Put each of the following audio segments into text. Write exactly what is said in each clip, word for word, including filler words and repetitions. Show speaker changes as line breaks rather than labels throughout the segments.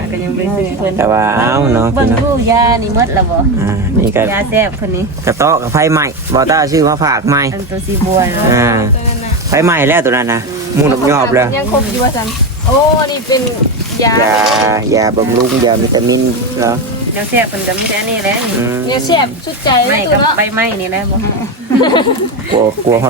ก็ยังไปซื้อเพิ่น
แต่ว่าเอ้าเนาะ
เบิ่งดูยานี่หมดแล้วบ่
อ่านี่ก็
ยาแซ่บคนนี้
กระเตาะกับไฟใหม่บ่ต้าชื่อมาฝากใหม่
อันตัวสีบัวเนาะ
อ่าไฟใหม่แล้วตัวนั้นนะมูนกยอบแล้ว
ยังครบอยู่ว่าซั่นโอ้นี่เป็นยาย
ายาบำรุงยาวิตามินเนาะ
ยาแซ่บเพิ่นก็มีแต่นี่แหละนี่
อืม
เนี่ยแซ่บสุดใจเล
ไม้
ยตั
กั
ว
บ
เนาะ
ใบไม้นี่แหละบ่
กลัวกลัวฮอด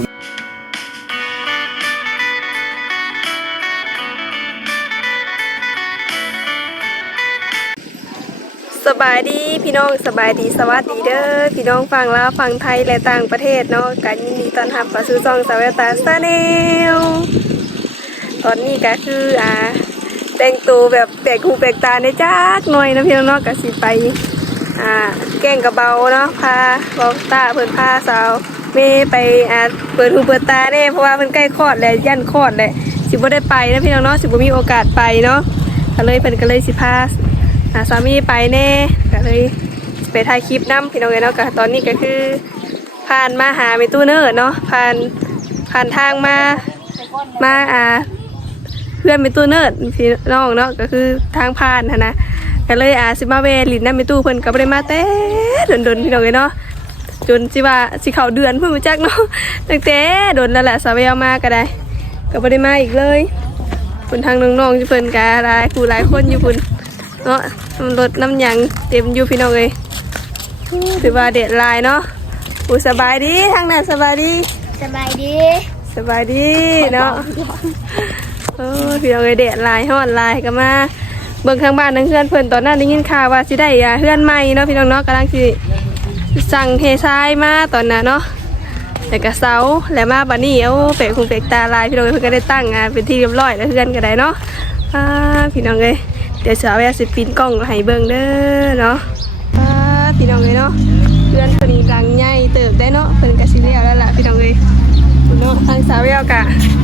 สบายดีพี่น้องสบายดีสวัสดีเด้อพี่น้องฝั่งลาวฝั่งไทยและต่างประเทศเนาะกันยินดีต้อนรับเข้าสู่ช่องสาวตาซาแนลตอนนี้ก็คืออ่าแต่งตัวแบบแปลกหูแปลกตาในจักหน่อยนะพี่น้องเนาะก็สิไปอ่าแกล้งกระเบาเนาะพาบอกตาเพิ่นพาสาวเมย์ไปอ่าเปิดหูเปิดตาเด้เพราะว่ามันใกล้คลอดแล้วยันคลอดแล้วสิบ่ได้ไปนะพี่น้องเนาะสิบ่มีโอกาสไปเนาะก็เลยเพิ่นก็เลยสิพาสามีไปแน่ก็เลยไปถ่ายคลิปน้ำพี่น้องเลยเนาะก็ตอนนี้ก็คือผ่านมาหาเมตู้เนอร์เนาะผ่านผ่านทางมามาอ่าเพื่อนเมตู้เนอร์พี่น้องเนาะก็คือทางผ่านนะนะก็เลยอ่าซิมาเวลินน้ำเมตู้เพิ่นก็บ่ได้มาแต่โดนๆพี่น้องเลยเนาะจนสิว่าสิเข้าเดือนเพิ่นรู้จักเนาะตั้งแต่โดนแล้วแหละสาวเวลมาก็ได้ก็บ่ได้มาอีกเลยเพิ่นทางน้องๆเพิ่นก็หลายผู้หลายคนอยู่เพิ่นเนาะรถน้ำยังเต็มอยู่พี่น้องเลยถือว่าเด็ดลายเนาะอูสบายดีทางนั้นสบายดี
สบายดี
สบายดีเนาะโอ้พี่น้องเลยเด็ดลายฮอดลายก็มาเบิ่งข้างบ้านนั่งเพื่อนเพิ่นตอนนั้นได้ยินข่าวว่าสิได้เพื่อนใหม่เนาะพี่น้องเนาะกำลังสิสั่งเททรายมาตอนนั้นเนาะแต่กระเซาแล้วมาบัดนี้เอาเปะคุงเปะตาลายพี่น้องเพิ่นก็ได้ตั้งงานเป็นที่เรียบร้อยแล้วเพื่อนก็ได้เนาะพี่น้องเลยเดี๋ยวสาวแววสิปินกล้องให้เบิ่งเด้อเนาะพี่น้องเลยเนาะเพื่อนคนนี้รังใหญ่เติบได้เนาะเพิ่นก็สิเลี้ยวแล้วล่ะพี่น้องเลยเนาะทางสาวแววกะ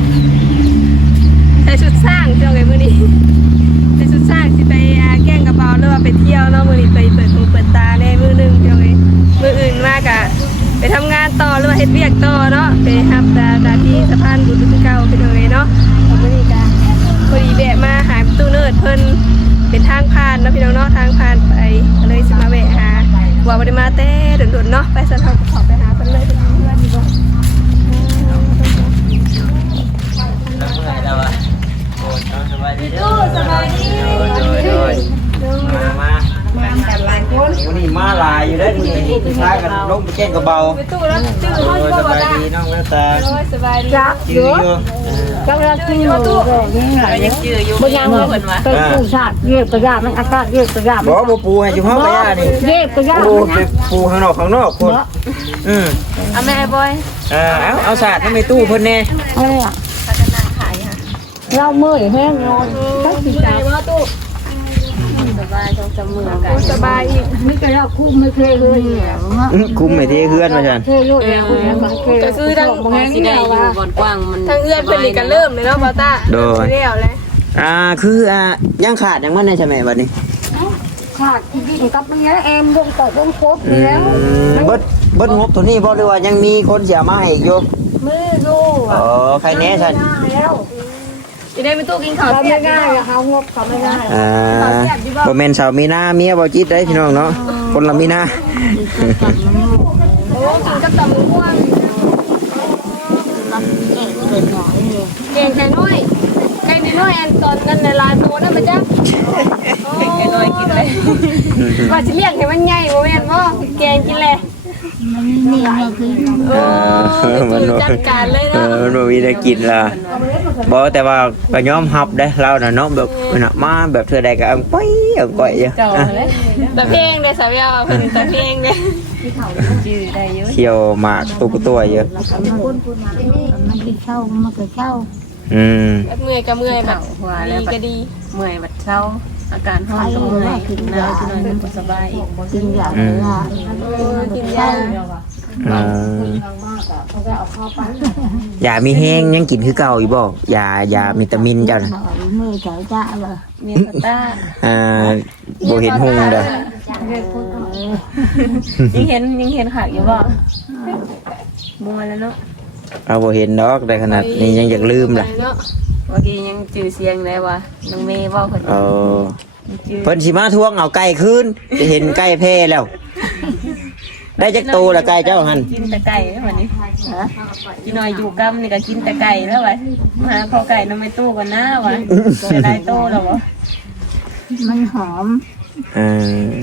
ใส่ชุดสร้างพี่น้องเลยมื้อนี้ใส่ชุดสร้างสิไปแกล้งกระเป๋าหรือว่าไปเที่ยวเนาะมื้อนี้ไปเปิดหูเปิดตาในมื้อนึงพี่น้องเลยมื้ออื่นมากะไปทำงานต่อหรือว่าเฮ็ดเวียกต่อเนาะไปทำตาที่สะพานบุญคือเก่าพี่น้องเลยเนาะมื้อนี้กะพอดีแวะมาหาตู้เนิร์ดเพิ่นเป็นทางผ่านเนาะพี่น้องเนาะทางผ่านไปเลยสิมาแวะหาว่าบ่ได้มาแต่โดนๆเนาะไปสันเฮาก็ขอไปหาเพิ่นเลยเพิ่นเพื่อนดีบ่
สบายดี
ตู้สบายดี
มามามากันหลายคนวันนี้มาหลายอยู่ได้มื้อนี้พากันลงไปแจ้งกระเบา
ไปตู้แล้วตื้อเฮา
โอ้ย
บ่
ส
บ่
บาย
ได้
ดีน้องแววตา
โอ้ยสบายดี
ชื่ออยู่
จังหวัดที่อยู่ก็ยังไง
ก็ยังชื่ออยู่บ่ยังว่าเพิ่นว่า
เป็นผู้ชาติเย็บกระยามันอากาศเย็บกระยา
บ่บ่ปูให้อยู่ห้องกระยานี่
เย็บกระยา
ปูไปปูข้างนอกข้างนอกคนอืม
เอาแม่บอย
เออเอาเอาสาดในตู้เพิ่นแน่
อะไรอ่ะ
พัฒนาขายค่ะ
เราเมื่อยแห้งนอนตั้งสิบ
ไหน
สาม
ว่าตู้
สบายจังจำมือกั
โอ้
น
สบายอีก
ไม่เคยเราคุ้มไม่เคยเลย
อื้อคุมไม่เทเฮือนมาซั่น
เคยรู้แล้วคุณยังเคย
ก็คือทั้ง
มองแห้ง
สิ
นี่
ได้
เรา
อยู่
ว่า
บ่อนกว้างมัน
ทั้งเอื้อนเพิ่นนี่ก็เริ่มเลยเนาะบ่ต้าเรียวเลย
อ่าคืออ่ายังขาดยังมันได้ใช่ไหมบัดนี้
ขาดที่ดินกับมันเนี้ยแอมวงต่อวงครบ
อื
แล้ว
มเบิดเบิดงบตัวนี้บ่หรือว่ายังมีคนเสียมาให้อีกอยู่
มือรู้
อ๋อใครแน่ซั่น
แล้ว
จะได้ไปตู้กินข้าว
เขา
เสีย
ไม่
บ
ง่ายเขางบเขาไม่ง่าย
อ่าบ่แม่นสาวมีนาเมียบ่จิตได้พี่น้องเนาะคนละมีนา
โอ้กินกับตำบักม่วงเก่งแต่น้อยไก่น้อยอันตอนนั้นในร้านโตนั่นมาจ้ะไก่น้อยกินเลยว่าจะเลี้ยงให้มันใหญ่บ่แม่นบ่แกงกินเลย
นี่มันคือ
โอ้ตู้จัดการเลย
เอ
เนาะ
อมันบ่มีได้กินล่ะบ่แต่ว่าก็ยอมรับได้เราน่ะเนาะแบบน่ะมาแบบเทื่อใดก็เอาไปเอาก้อยอยู่
เจ้าเลย
แต่เพลงเด้อสาวยาวเพิ่นแต่เพลงเด้อ
ชื่อได้เยอะ
เที่ยวหมากตุกตัวอยู่
มันกินข้าวมันก็ข้าว
อืม
แบบเมื่อยก็เมื่อยแบบ
หัว
ดี
แล้ว
ก็ดี
เมื่อยบัดเช้าอาการห้องก็เมื่อยขึ้นหนาวขึ้นหน่อยมันบ่สบายอีก
กินอย่างนี้
เออกินยา
อ่าอย่ามีแห้งยังกินคือเก่าอยู่บ่ยายาวิตามินเจ้าน่ะ
มือใส่จ้าเลย
เมียตา
อ่าบ่เห็นหุงเด้อ
ยังเห็นยังเห็นขากอยู่บ่มัวแล้วเนาะ
เอาบ่เห็นดอกแต่ขนาดนี้ยังอยากลืมล่ะ
เนาะ
เมื่อกี้ยังจื่อเสียงได้ว่าน้องเมย์เว้าเพิ่น
เออเพิ่นสิมาทวงเอาไก่คืนจะเห็นไก่แพ้แล้ว ได้จักโตละไก่เจ้าหัน
กินแต่ไก่วันนี้กินหน่อยอยู่กำนี่ก็กินแต่ไก่แล้ววะหาข้อไก่น้ำไม่ตู้กันนะวะจะได้โตแล้ววะ
มันหอม
เออ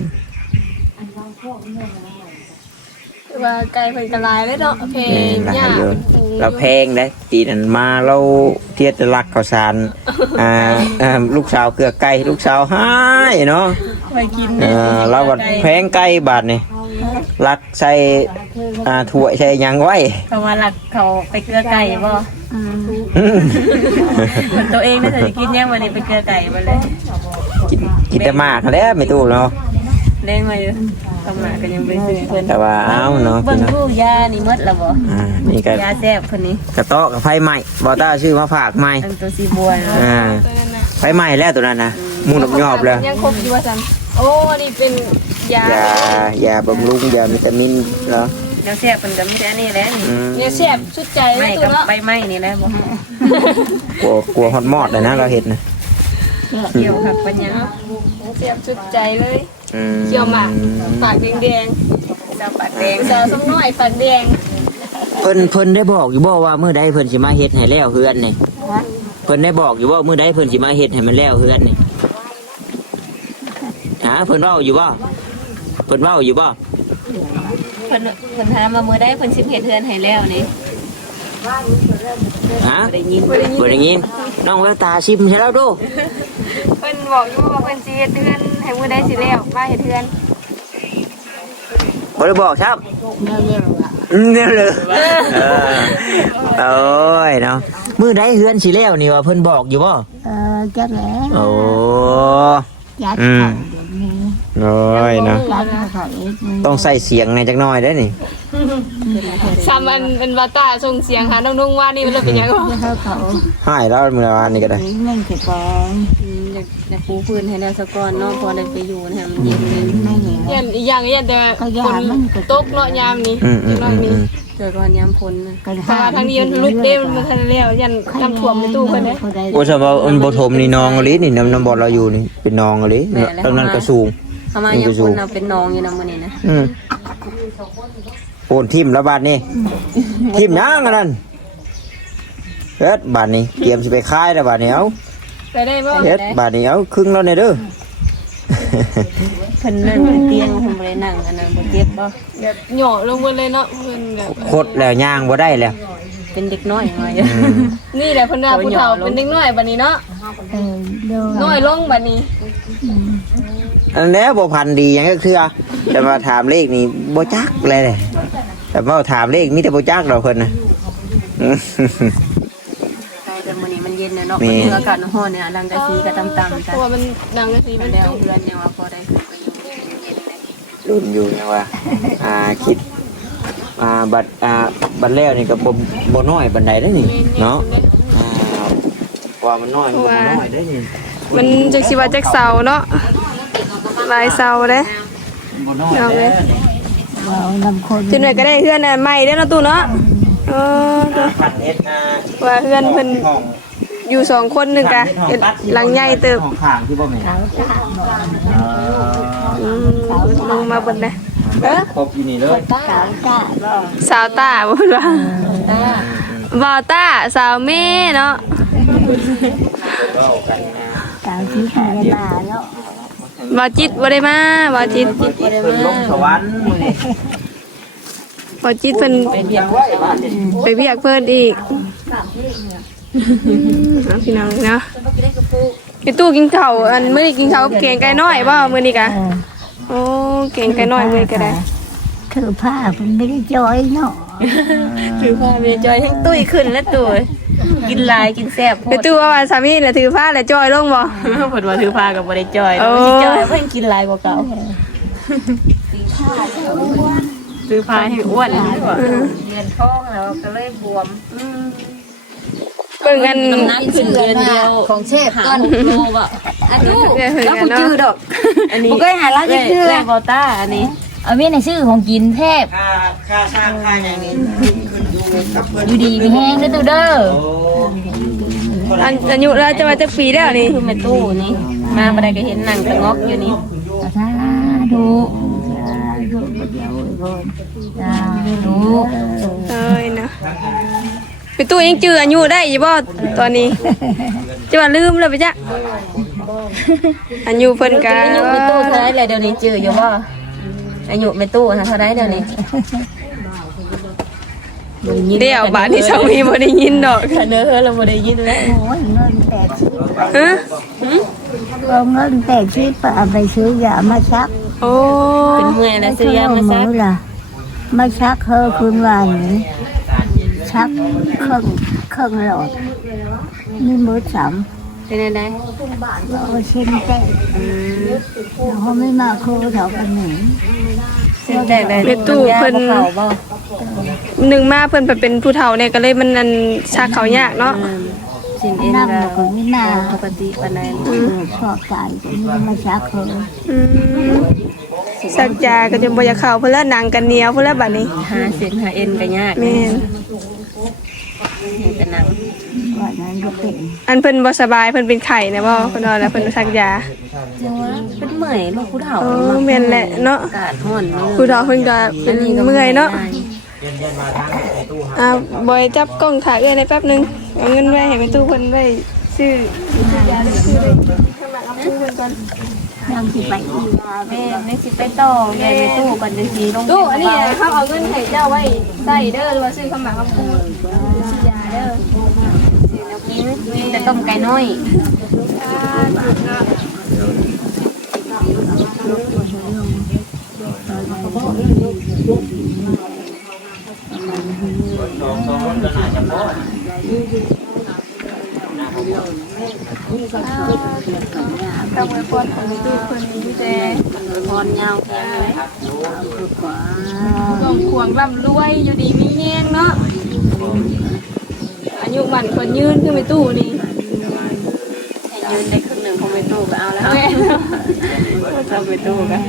ว่าไก่เพิ่นกระลายเลยเนาะเพล
แม่
ง
นหลาย
ยาก
อยู่เราแพงได้ตีนันมาเราเทียดรักข้าวสารอ่าอ่าลูกสาวเกลือไก่ลูกสาวหายเนาะ
ไปกิน
เออเราก็แพงไก่บาทนี่รักใส่อ่าถ้วยใส่หยังไว้
เขามาหลักเขาไปเกลือไก่บ่
อืม
เหมือนตัวเองไม่เคยกินยังวันนี้ไปเกลือไก่มาเลย
กินกินแต่มากแล้วไม่ตู้เนาะ
เล่งมาอยู่ทำมากันยังไปซื้อเพิ่น
แต่ว่าเอาเนาะ
เบิ่
พี่
ง
เนาะ
ลูกยานี่หมดแล้วบ่
อ่านี่ก็
ยาแซ่บคนนี้
กระเตาะกับไฟใหม่บอต้าชื่อมาฝากใหม่
อันตัวสีบัวเนาะ
อ่าไฟใหม่แล้วตัวนั้นนะมูนกยอบแล้ว
ยังครบอยู่ว่าซั่นโอ้นี่เป็นยาย
ายาบำรุงยาวิตามินเหรอ
แล้วแซ่บเพิ่นก็มีแต่อันนี้แหละนี่
อืม
เนี่ยแซ่บสุดใจเล
ไม่
ย
กั
ตั
บ
วเนาะ
ใบไม้นี่แหละบ่
กลัวกลัวฮอตมอดเลยนะเราเห็นนะ
เกี่ยวกับปัญญา
แซ่บสุดใจเลย
อืม
เคี่ยวหมากปากแดง
สาวปากแดง
ๆสาวส้มน้อยปากแดง
เพิ่นเพิ่นได้บอกอยู่บ่ว่ามื้อใดเพิ่นสิมาเฮ็ดให้แล้วเฮือนนี่เพิ่นได้บอกอยู่บ่มื้อใดเพิ่นสิมาเฮ็ดให้มันแล้วเฮือนนี่ฮะเพิ่นเว้าอยู่บ่เพิ่นเว้าอยู่บ่
เพิ่นเพิ่นถามมามื้อใดเพิ่นสิเฮ็ดเทือนให้แล้วนี่
ฮะ
บ่ได้ยิน
บ่ได้ยินน้องแววตาชิมใช่แล้วดู
เพิ่นบอกอยู่ว่าเพิ่นสิเฮ็ดเทือนให้มื้อใดสิแล้วมาเฮ็ดเทือน
บ่ได้บอกครับ
เร็วๆอ่ะ
อืมเนี่ยเลยเออโอ้ยเนาะมื้อใดเฮือนสิแล้วนี่ว่าเพิ่นบอกอยู่บ่
เออจักแหล้ว
โอ้
ยัด
อืม
เข่าเดี๋ยวนี้
โอ้ยเนาะ
ยัดเข่าอีกนึง
ต้องใส่เสียงในจักหน่อยได้อนี่
ซ้ำอันเป็นวาตาส่งเสียงหาน้องๆว่านี่มันเลยเป็นหยังบ่
ยัดเข่าเขา
หายแล้วมื้อวานนี้ก็ได้
อีกนึงสิก่อน
อืมอยากอยากปูพื้นให้แล้วซะก่อนเนาะพอได้ไปอยู่ให้มันเย็นเลย
ไม่เหนียว
ยันอีกอย่างยันแต่
ก็ยามันก็
ตกเนาะยามนี้
อืมอืม
น้อย
อื
นี้
ม
เจอก่อนยามพ้นนะ
กัน
เพราะว่าทางนี้มันลุกเด้มันบ่ทันแล้วยันน้ำท่วมในตู้เพิ่นเด้
โอ้สมว่าอันบ่ทมนี่นองอะลินี่น้ำน้ำบ่เราอยู่นี่เป็นนองอะลิตรงนั้นก็สูง
เขามายามพ้นเอาเป็นน้องอยู่นำมื้อนี้นะ
อืมโอนทิ่มแล้วบาดนี้ทิ่มยังอันนั้นเฮ็ดบาดนี้เตรียมสิไปขายแล้วบาดนี้เอา
ไปได้บ่
เฮ็ดบาดนี้เอาครึ่งแล้วเนี่ยเด้อ
เพิ่นนั่งบนเตียงเพิ่นบ่ได้นั่งอันนั้นบ่เจ็บบ่
แบบหย่อลงหมดเลยเนาะเพิ่นแบบ
โคตรแล้วย่างบ่ได้แล้ว
เป็นเด็กน้อยมาอยู่
อืม
นี่แหละเพิ่นว่าผู้เฒ่าเป็นเด็กน้อยบัดนี้เนาะ
เออเร็ว
น้อยลงบัดนี้
อันนี้บ่พันดีหยังก็คือแต่มาถามเลขนี่บ่จักเลยเลยแต่ว่าถามเลขมีแต่บ่จักดอกเพิ่นน่ะอืม
ใช่แต่มื้อนี้มันเย็นเนาะ
แม่
มันอากาศร้อนเนี่ยรังกะสีก็ต่ำๆ
เพ
จ้ะ
ราะว่ามันดังกะสีมัน
แล้ว
จุก
เพื่อนเนี่ยว่าพอได้ขึ้นไปอยู่เย็นๆเลย
รุ่นอยู่นะว่าอ่าคิดอ่าบัตรอ่าบัตรแล้วนี่ก็บ่บ่น้อยบันไดได้นี่เนาะอ่าว่ามันน้อยมันก็บ่น้อยได้นี่
มันจักสิว่าจักเสาเนาะหลายเสาเด้
บ่น้อย
เอาเลย
เอานำคน
จนหน่อยก็ได้เฮือนอันใหม่เด้อเนาะตู้เนาะเออ
พันเอ็ดอ่า
ว่าเฮือนเพิ่น
ห้อง
อยู่สองคนหนึงกะเฮ็ดหลังใหญ่เติบ
ห้องข้างที่บ่แม่น
อืมลงมาเบนนะเออ
ครบอยู่นี่เลย
สาวจ้าบ่
สาวตาบ่นว่าบ่าวตาสาวเม่เนาะ
เว้ากันนะ
สาวที่หาได้มาแล้ว
บ่าวจิตบ่ได้มาบ่าวจิต
เพิ่นลงสวรรค์มื้อนี้
บ่าวจิตเพิ่น
เป็นเพียงไว้บาดนี้
ไปเรียกเพิ่นอีกเอาพี่น้องเนาะไอ้ตู้กินข้าวอันมื้อนี้กินข้าวกับแกงไก่น้อยบ่มื้อนี้กะ
เออ
โอ้แกงไก่น้อยมื้อนี้ก็ได้
คือผ้าผมไม่ได้จอยเนาะ
ถือผ้าเมจอยทั้งตุ้ยขึ้นแล้วตุ้ยกินลายกินแซ่บโพ
ไอ้
ด
ตู้ว่าว่าสามีน่ะถือผ้าแล้วจอยลงบ่
เพิ่นว่าถือผ้ากับบ่ได้จอย
โอ้
แล้วสิจอยเพิ่นกินลายกว่าเก่าถือผ้าให้อ้วนเดือนท้องแล้วก็เลยบวม
เบิ่งอัน
น้ำหนักขึ้นเดือนเดียว
ของเชฟ
หา
ก่อน
หกโลอ่ะอันนี้
แล้วกูจื้อดอก
อันนี้
บ่เคยหาร้านชื่อ
แรกบอต้าอันนี้
เอามีในชื่อของกินเทพ
ค่าค่าสร้างค่าอย่างนี้ขึ้นขึ้นอยู่กับเพิ่น
อยู่ดีมีแห้งเด้อตูเด้อ
โอ้
อันอายุแล้วจะมาจักปีแล้วนี่
คือแม่ตู้นี่มาบ่ได้ก็เห็นนั่งตะงอกอยู่นี่
สาธุสาธุเดียวโอนสาธุ
เอ้ยนะไปตู้ยังจื้ออายุได้อยู่บ่ตอนนี้จะว่าลืมแล้วไปจ้ะอายุเพิ่นก็
อายุแม่ตู้เท่าไรแล้วเดี๋ยวนี้จื้ออยู่บ่อายุแม่ตู้เท่าไรเดี๋ยวนี้
เดี๋ยวบาดนี้สามีบ่ได้ยินดอก
ค่ะเนื้อเราบ่ได้ยินแล้ว
โอ้ยเงินแปดสิบ
ฮะ
เอาเงินแปดสิบเอาไปซื้อยามาซัก
โอ้
เป็นเมื่อยแล้วซื้อยามาซัก
ล่ะมาซักเธอคืนวันนี้ซักเครื่องเครื่องหลอดนี่มือสาม
เป็นจังได๋
เอาเช่นแต้เขาไม่มาครูแถวกันหนึ่ง
เส้นแตกได้
ไปตู้เพิ่น
เข้าบ่
หนึ่งมาเพิ่นไปเป็นผู้เฒ่าเนี่ยก็เลยมันนั่นชักเขายากเนาะ
สินเอ็น
นั่ง
ก็
แล้วก็ไม่มา
ปกติปานใด
เออชอบใจก็ไม่มาซักเขา
อืมสักจาก็จะบ่อยากเข้าเพิ่นละหนังกันเหนียวเพิ่นละบัดนี้
หาเส้นหาเอ็นก็ยาก
แม่น
แต่หนัง
ว่านั้นก็เป็น
อันเพิ่นบ่สบายเพิ่นเป็นไข้นะบ่เพิ่นว่าแล้วเพิ่นสักยา
เป็นเมื่อยลูกผู้เฒ่า
เออแม่นแหละเนาะ
อากาศร้อนมื้อ
ผู้เฒ่าเพิ่นก็เป็นเมื่อยเนาะอ่าบ่อยจับกล้องถ่ายเอ้อยในแป๊บนึงเอาเงินไว้ให้แม่ตู้เพิ่นไว้ซื้อยาได้ซื้อเลยข้างหลังเอาตู้เพิ่นก่อน
นั่งที่ไปอีกา
แม่ไม่สิไปต่อแม่ไปตู้บันจังซี่ลง
ตู้อันนี้เขาเอาเงินให้เจ้าไว้ใส่เด้อหรือว่าซื้อข้าวหมากข้าวปูซื้อยาเด้อ
กินกินแต่ต้มไก่น้อย
กำมือปอนของตู้คนนี้แต่
พรยาวแข็งเลย
ต้องขวงร่ำรวยอยู่ดีมีแห้งเนาะอายุมันคนยืนขึ้นไปตู้นี่
ให้ยืนได้ครึ่งหนึ่งคงไปตู้ก็เอาแล้วเข้าไปตู้กัน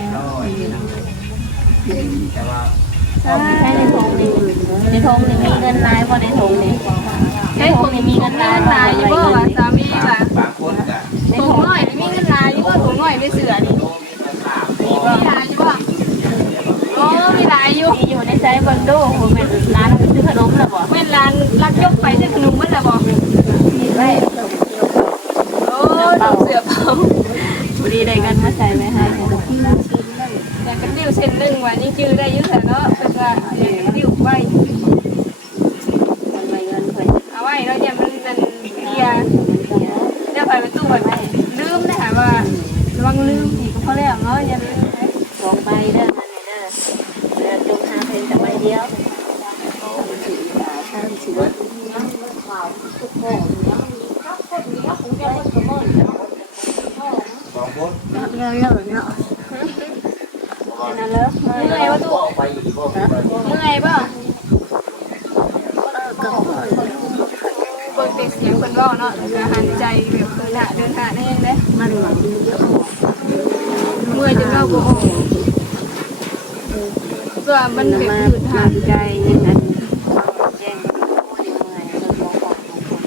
ใช่ในทงนี่ในทงนี่มีเงินร้ายบ่ในทงนี่ในทงนี่มีเงินร้าย
ตายอยู่บ่วะสามีว่ะถุงหน่อยมีเงินลายอยู่บ่ถุงหน่อยไม่เสือนี่มีลายอยู่บ่โอ้มีลายอยู่
มีอยู่ในไซส์บังโดคุณเป็นร้านซื้อขนมหรอบ่
แม่นร้านรักยกไปซื้อขนมมันล่ะบ่
มีไว้
โอ้เสือเผา
บุรีได้เงินมาใส่ไหมให้
แต่กันดิ้วเส้นนึงว่ายังจื้อได้อยู่แท้เนาะเพิ่นว่าเดี๋ยวดิ้วไว้
ทำไมเงินเพิ่น
เอาไว้แล้วอย่ามันนั่นเกียเดี๋ยวไปประตูไว้ลืมนะฮะว่าระวังลืมอีกก็พอแล้วเนาะอย่าลืม
สองใบเด้อมันเด้อเรือจงหาเพิ่นแต่ใบเดียว
เลิกเลิกเนาะ
นั่นเลิก
เมื่อยว่าตู้เมื่อยป่ะเบิ่งติดเสียงคนว่าเนาะกระหันใจแบบเดินหน้าเดินหน้าแน่เลย
มันหวัง
เมื่อยจนเราบ่ออกตัวมันแบบ
มา
หืดหา
หานใจนี่นั่นแจ้งเมื่อยเพิ่นบอกบอก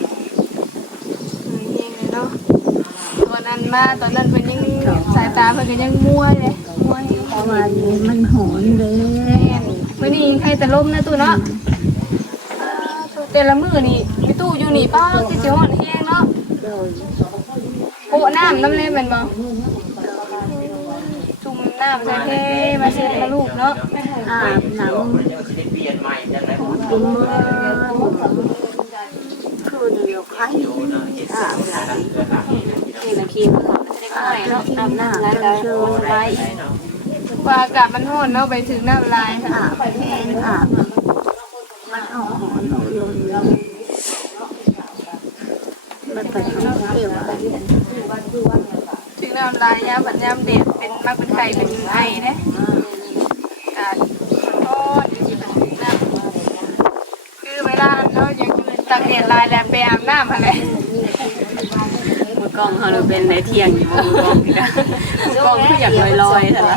เองเลยเนาะตอนนั้นมาตอนนั้นเพิ่นยังสายตาเพิ่นก็ยังมัวเลยมัว
เพราะว่ามันโหนเลย
มื้อนี้ใครแต่ลมนะตู้เนาะแต่ละมื้อนี่พี่ตู้อยู่นี่ป้าคือสิฮ้อนแฮงเนาะโอ้น้ำน้ำเลยแม่นบ่จุ่มน้ำใส่เทมาเช็ดมาลูกเนาะ
อาบน้ำกินมือคืนเดียวใครอาบน้ำ
นี่นะคีมเขาไม่ได้ค่อยเนาะอาบน้ำแล้วก็สบายอีก
ว่าอากาศมันร้อนเนาะไปถึงน้ำลายค่ะ
อาบแห้งอาบมันเอาหอนเอาลนมันไปทำเกี่ยวกับ
ถึงน้ำลายยามบัดยามเด็ดเป็นมักเป็นไข่เป็นไอเด้อากาศร้อนอยู่ที่ถึงน้ำคือเวลาเนาะยังตักเด็ดลายแล้วไปอาบน้ำอะไร
มือกล้องเขาเลยเป็นในเที่ยงอยู่มือกล้องนี่นะมือกล้องคืออยากลอยๆแต่ละ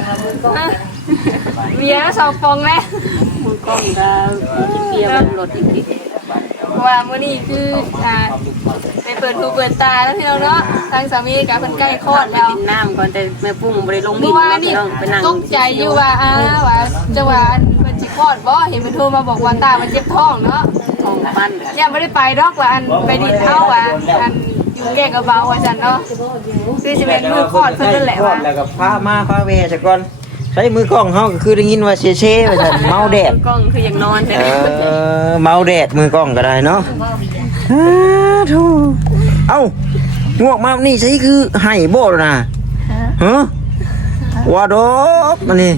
เมียสองฟองแล้ว
มือกล้องก็กินเบียร์บนรถอีกที
โอ้เพราะว่ามื้อนี้คืออ่าไปเปิดหูเปิดตาแล้วพี่น้องเนาะทางสามีกับเพิ่นใกล้คลอดแล้ว
กินน้ำก่อนแต่แม่ปุ้งบ่ได้ลง
เมื่
ดิ
อน วานนี่
ไปนั่ง
ตกใจอยู่ว่าอ้าว่าจะว่าอันเพิ่นสิคลอดบ่เห็นเพิ่นโทรมาบอกว่าตามันเจ็บท้องเนาะ
ของปั้น
เนี่ยบ่ได้ไปดอกว่าอันไปดิดเฮาว่าอันอยู่แก้กระเบาว่าซั่นเนาะคือสิเป็นมือคลอดเพิ่นนั่นแหละว่า
แล้วก็พามาพาเวซะก่อนใช้มือกล้องเฮาก็คือได้ยินว่าเช่ๆว่าซั่นเมาแดด
กล้องคือยังนอนแต่
เออเมาแดดมือกล้องก็ได้เนาะอ้าทูเอ้างวกมานี่ใช่คือไห้โบดนะฮะว่าดอกมันนี่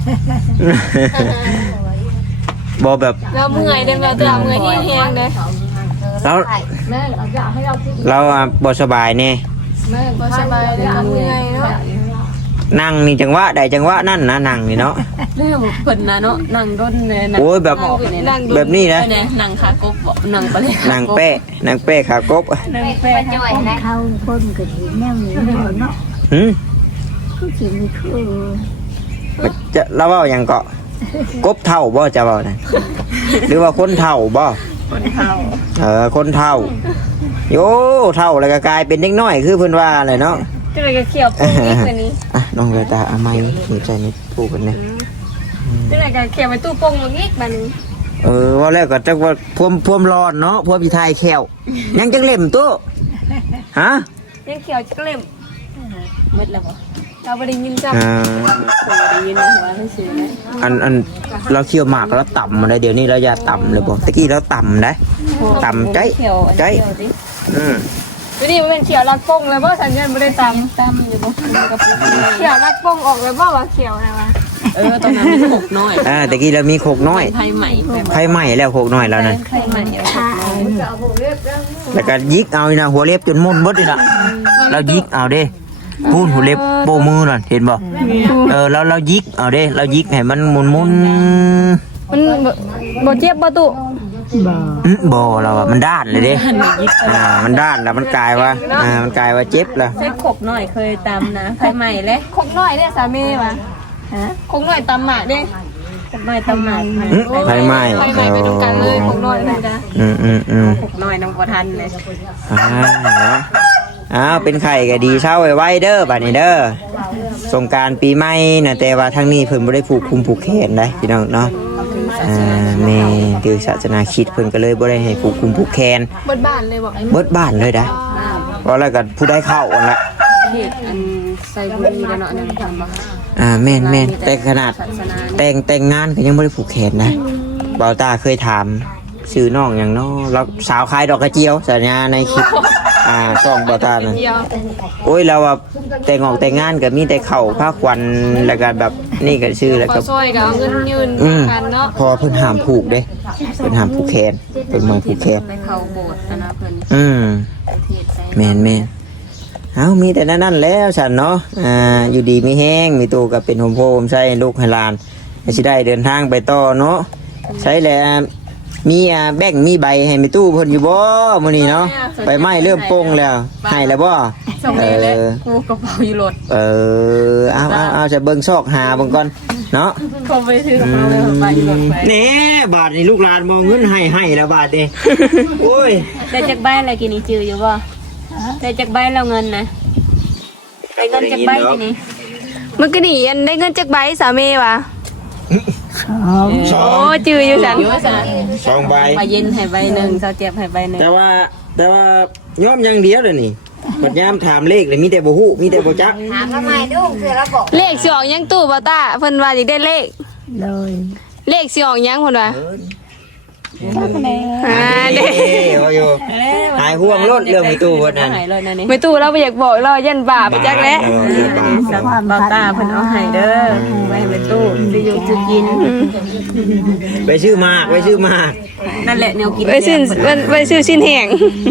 บอแบบ
แล้วเมื่อยเด้อแม่จ้าเมื่อยแห้งๆเด้
เราเราอ่ะบสบายเนี่ย
บ่สบายเลยเมื่อยเนาะ
นั่งนี่จังหวะใดจังหวะนั่นนะนั่งนี่เนาะ
เรื่องเพิ่นนะเนาะนั่งด้นเลยนะ
โอ้ยแบบ
นั่งดู
แบบนี้นะ
เนี่ยนั่งขากบบ่นั่งไปเลย
นั่งแป้นั่งแป้ขากบ
นั่งแป้จ่อยนะ
เข้าคนก็สิแนวนี้เนาะ
หืม
คือสิมีคือ
มันจะเราเว่าอย่างเกาะกบเท่าบ่จะเว่านะหรือว่าคนเท่าบ่
คนเฒ่า
เออคนเท่าโยเท่าแล้วก็กลายเป็นเด็กน้อยคือเพิ่นว่าเลยเนาะ
ก็เลยก็เขียวปุ้งอีกกว่านี้
อ่ะน้องเวตาเอาไม้หัวใจนี่ปูกันเนี่ย
ก็เลยก็เขียวไปตู้โป่งลงอีกบัดนี้
เออว่าแล้วก็จักว่าพวมพวมร้อนเนาะพวมพี่ไทยแขวยังจังเล่มตู้ฮะ
ยังเขียวจักเล่ม
เม็ดแล้วบ่
เราบ่ได้ยินจ้ะ
อ่า
เคยได้ยินนะว่าไม่ซื้อนะ
อันอันเราเคี่ยวหมากแล้วต่ำมาได้เดี๋ยวนี้เราอย่าต่ำเลยบ่ตะกี้เราต่ำได้ต่ำใจใจอืม
เดี๋ยวนี้มันเป็นเขียวรัดโป่งเลยบ่สัญญาณบ่ได้ตาม
ตามอยู่บ่กับ
เขียวรัดโป่งออกเลยบ่ว่าเขียวนะวะ
เออตอนนั้นมีหกน้อย
อ่าตะกี้เรามีโคกน้อย
ไผใหม่
ไฟไหม้แล้วโคกน้อยแล้วนั่น
ไผใหม่เอาหกน้อย
แล้วก็ยิกเอานี่นะหัวเล็บจนมุนเบิดเลยล่ะเรายิกเอาเด้พูนหัวเล็บโบมือนั่นเห็นบ่เออเราเรายิกเอาเด้เรายิกให้มันมุนมุน
มันบ่บ่เจ็บบ่ตุ
บ่
อื้อบ่เราอะมันด้านเลยเด้อ่ามันด้านแล้วมันกลายว่าอ่ามันกลายว่าเจ็บแล้ว
ใช้ขบน้อยเคยตำนะไผใหม่แล้ว
คงน้อยเด้อสามีว่ะ
ฮะ
คงน้อยตำหมากเด้
ขบน้อยตำหมาก
อื้อไฟไหม้
ไฟไหม้ไปดูกันเลยคงน้อยเหมือนกัน
อืมอืมอืม
ขบน้อยน้องบ่ทันเลย
อ่าเนาะอ้าวเป็นไข่ก็ดีเช้าไว้ๆเด้อบัดนี้เด้อสงกรานต์ปีใหม่นะแต่ว่าทางนี้เพิ่นบ่ได้ผูกคุมผูกแขนได้พี่น้องเนาะอ่าแม่ถือศาสนาคริดเพิ่นก็เลยบ่ได้ให้ผูกคุมผูกแขน
เบิดบ้านเลยบอก
เบิดบ้านเลยได้เพราะแล้วก็ผู้ได้เข้ากันละ
เฮ็ดอันใส่บุรีแล้วเนาะนั่นทำบ่
อ่าแม่นแม่นแต่ขนาด
ศาสนา
แต่งแต่งงานก็ยังบ่ได้ผูกแขนนะเบาตาเคยถามชื่อน้องหยังเนาะแล้วสาวขายดอกกระเจียวสัญญาในคลิปอ่าช่องเบาตานั่น
เดียว
โอ้ยเราว่าแต่งออกแต่งงานก็มีแต่เข่าผ้าควันแล้วก็แบบนี่ก็ชื่อแล้ว
พอ
ก็
ซอยก็เอาเงินยืน
อืม
กันเนาะ
พอเพิ่นห้ามผูกเด้เพิ่นห้ามผูกแขนเพิ่นมาผูกแขน
ไปเข้าโบสถ์นะเพิ่น
อืม
เทศใส่
แม่นแม่นเอามีแต่นั่นนั่นแล้วฉันเนาะอ่าอยู่ดีมีแห้งมีตู้กับเป็นโฮมโฮมใช้ลูกให้หลานให้สิได้เดินทางไปต่อเนาะใช้แล้วมีอ่าแบ่งมีใบให้มีตู้เพิ่นอยู่บ่มื้อนี้เนาะใบไม้เริ่มโป่งแล้วให้แล้วบ่
ส่ง
เอ
เลยแล้ว
อ
กูกระเป๋าอยู่รถ
เออเอาเอาเอาจะเบิ่งซอกหาเบิ่งก่อนเนาะ
เขาไปถือกระเป๋าเลยไปอยู่รถไป
แหน่บาทนี่ลูกหลานมองเงินให้ให้แล้วบาทนี่ โอ้ย
ได้จากใบอะไรกินนี่จืออยู่บ่ได้จากใบแล้วเงินนะได้เงินจากใบกินนี่
มันก็หนีอันได้เงินจากใบสามีว่ะ
สอ
โอ้
ง
จืออยู่สัน
อยู่ซะ
สองใบ
ใบเย็นให้ใบหนึ่งเช้าเจ็บให้ใบหนึ่ง
แต่ว่าแต่ว่าย่อมอยังเดียวเลยนี่ปัดยามถามเลขเลยมีแต่บ่ฮู้มีแต่บ่จัก
เลขสิออกยังตู้บ่ตาเพิ่นว่าสิได้เลข
เลย
เลขสิออกยังเพิ่นว่า
จักแน่
อ่าเด้
เอ้ยว่าอยู่หายห่วงรถเรื่องมีตู้เพิ่นนั่น
หายเลยนะนี่
ไม่ตู้เราบ่อยากบอกเรายันบาปไปจักแล้ว
เออบาป
สับเบาตาเพิ่นเอาให้เด้อไว้ให้ไปตู้สิอยู่สิกิน
ไปชื่อมากไปชื่อมาก
นั่นแหละแนวกิน
ไว้ซื้อไว้ซื้อชิ้นแห้ง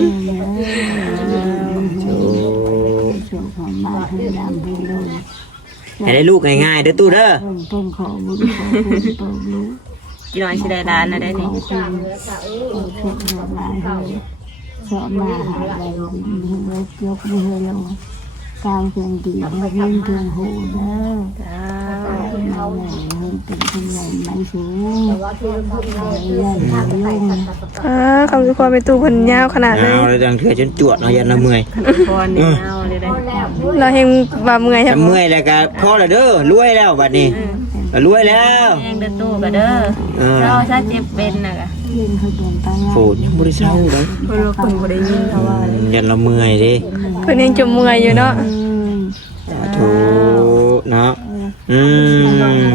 ส่งของมาให้ดำให้เลย
ให้ได้ลูกง่ายๆเด้อตู้เด้อ
เพิ่งเพิ่งขอบุญขอบุญเปิดรู้
กินหน่อยสิได้ร้านนะได้นี่
ขอคุณขอเช็คดอกไม้ให้สอบมาหาอะไรมีไว้ยกมือลงกลางเพียงดีให้ยิ่งเพียงหูเด้อ
จ้า
เป็นคนใหญ่มันสูงเล่นยุ่ง
อ่าคำสุขไปตู้เพิ่นยาวขนาดเลย
เอาเลยจังเถื่อจนจวดเนาะยันละเมื่อย
พรนี่เอาเลยได้
เราเฮงว่าเมื่อยใช่
จะ
บ่
เมื่อยแล้วก็พอแล้วเด้อรวยแล้วบัดนี้รวยแล้ว
แห้งเด้อตู้ก็เด้อเจ้าถ้าเจ็บเป็นน่ะก็
เล่นเขาเดินไป
โฟดยังบ่ได้เช้าเลย
เพิ่นเพิ่นบ่ได้ยินเขาว่า
ยันละเมื่อยเด้
เพิ่นยังจมเมื่อยอยู่เนาะ
สาธุเนาะอืม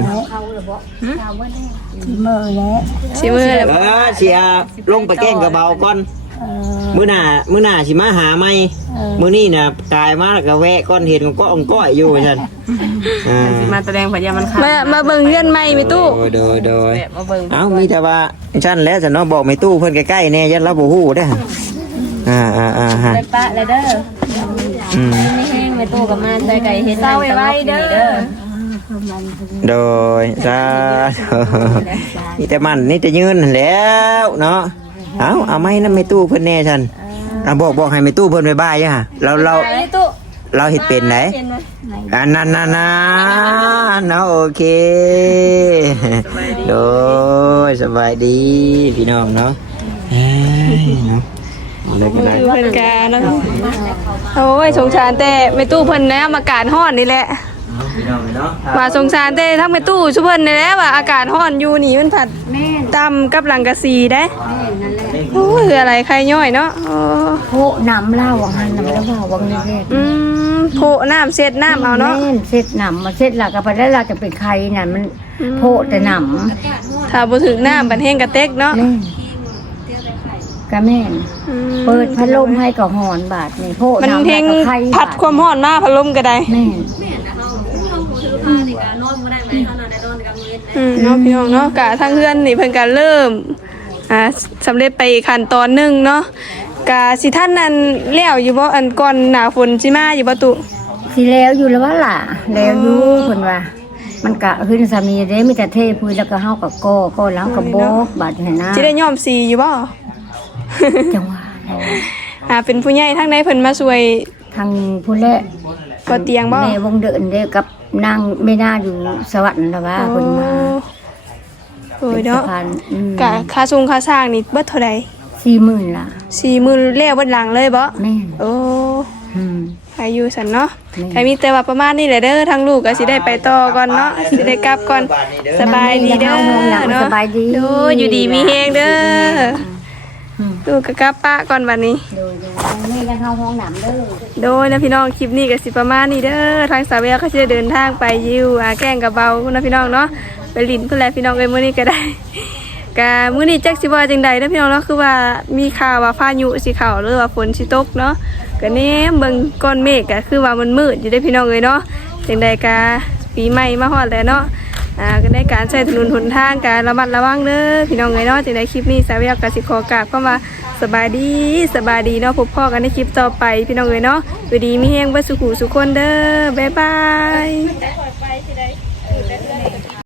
ที่เมื่อแล้ว
สิมื้อ
เอ
แล้ว
อสิอาลงไปแกล้งกระเบาก่อน
เออ
มื้อหน้ามื้อหน้าสิมาหาใหม่มื้อนี้น่ะกายมาแล้วก็แวะก้อนเห็นก็องก้อยอยู่ซั่นอ่า
มาแสดงพยามันค่ะ
มามาเบิ่งเรือนใหม่มีตู้
โดยโดยโดย
แบบมาเบิ่ง
เอ้ามีแต่ว่าฉันแล้วจะเนาะบอกไม่ตู้เพิ่นใกล้ๆแน่ยันเราบ่ฮู้เด้ออ่าอ่าอ่าฮะ
ไปปะเลยเด้อ
อืม
ไม่แห้งไปตู้กับมาใส่ไก่เฮ็ดเศร้าไว้เด้อ
โดยจ้านี่แต่มันนี่แต่ยืนนั่นแหล้วเนาะเอ้าเอาไม้นำไม่ตู้เพิ่นแน่ฉันอ่ะบอกบอกให้ไม่ตู้เพิ่นบ๊ายบายย่ะเราเรา
ไปตู้
เราเฮ็ดเป็นไหนอันนั้นน่ะนะเนาะโอเคโดยสบายดีพี่น้องเนาะเอ้ยเนาะอะไรกันได้
ตู้เพิ่นกาเนาะโอ้ยสงสารแต่แม่ตู้เพิ่นนะอากาศร้อนนี่แหละ
พี่น้องเนาะ
ว่าสงสารแต่ทั้งแม่ตู้ชุเพิ่นนี่แหละว่าอากาศร้อนอยู่นี่มันผัดต่ำกับหลังกะสีได้โอ้ยคืออะไรใครย่อยเนาะโอ้
โคน้ำเล่าวังหันน้ำแล้วว่าวังนี้เล่น
อืมโพน้ำเสร็จน้ำเอาเนาะ
เล่นเสร็จหนำมาเสร็จหลักกับไปแล้วเราจะเป็นใครนั่นมันโพแต่หน
ถ้าบ่ถึงน้ำบันแห้งกระเต็กเนาะ
ำเล่นกะแม่น
อืม
เปิดพัดลมให้กับหอนบาทนี่โพ
มัน
น้ำ
เฮ
ให้
ง
กับใคร
พัดความร้อนมาพัดลมก็ได้
แม่น
อืมเนาะพี่น้องเนาะกะทางเฮือนนี่เพิ่นก็เริ่มอ่าสำเร็จไปขั้นตอนหนึงเนาะกะสิท่านนั้นแล้วอยู่บ่อันก่อนหน้าฝนสิมาอยู่บ่ตุ
สิแล้วอยู่แล้วว่าล่ะแล้วอยู่คนว่า มันกะขึ้นสามีเด้มีแต่เทพื้นแล้วก็เฮากับก้อก้อแล้วกับโบกบาดเห็นหน้า
สิได้ย้อมสีอยู่บ่
จังหวะแล้ว
อ่าเป็นผู้ใหญ่ทางใดเพิ่นมาช่วย
ทางผู้แล
ก่อเตียงบ่
แม่วงเดินเด้กับนางไม่น่าอยู่สวรรค์แล้วว่าคนมา
โอ้ยเนาะ
ป็สพอืม
กะค่าทรงค่าสร้างนี่เบิดเท่าใด
สี่หมื่นล่ะ
สี่หมื่นแล้วเบิดหลังเลยบ่
แม่น
โอ้
อืม
อายุสันเนาะ
แม่
ใครมีแต่ว่าประมาณนี้แหละเด้อทางลูกก็สิได้ไปต่อก่อนเนาะสิได้กลับก่อนสบายดีเด้อ
เนาะ
เนาะ
สบายดี
ดูอยู่ดีมีแฮงเด้อ
อืม
ลูกก็กลับป้าก่อนบัดนี้
โดยๆแม่ยังเข้าห้องน้ำเด้อ
โดยนะพี่น้องคลิปนี้ก็สิประมาณนี้เด้อทางสาวแววก็สิได้เดินทางไปยิวอาแกล้งกับเบานะพี่น้องเนาะไปลิ้นเพื่อนแหละพี่น้องเอ้ยมื้อนี้ก็ได้ กะมื้อนี้จักสิว่าจังใดนะพี่น้องเนาะคือว่ามีข่าวว่าพายุสิเข้าหรือว่าฝนสิตกเนาะก็แหนมเบิ่งก้อนเมฆก็คือว่ามันมืดอยู่ได้อพี่น้องเอ้ยเนาะจังใดกะปีใหม่มาฮอดแล้วเนาะอ่าก็ได้การใช้ถนนหนทางการระมัดระวังเด้อพี่น้องเอ้ยเนาะจังใดคลิปนี้สาวแววก็สิขอกราบเข้ามาสบายดีสบายดีเนาะพบพ่อกันในคลิปต่อไปพี่น้องเอ้ยเนาะอยู่ดีมีแฮงเบ่สุขุสุขคนเด้อบ๊ายบาย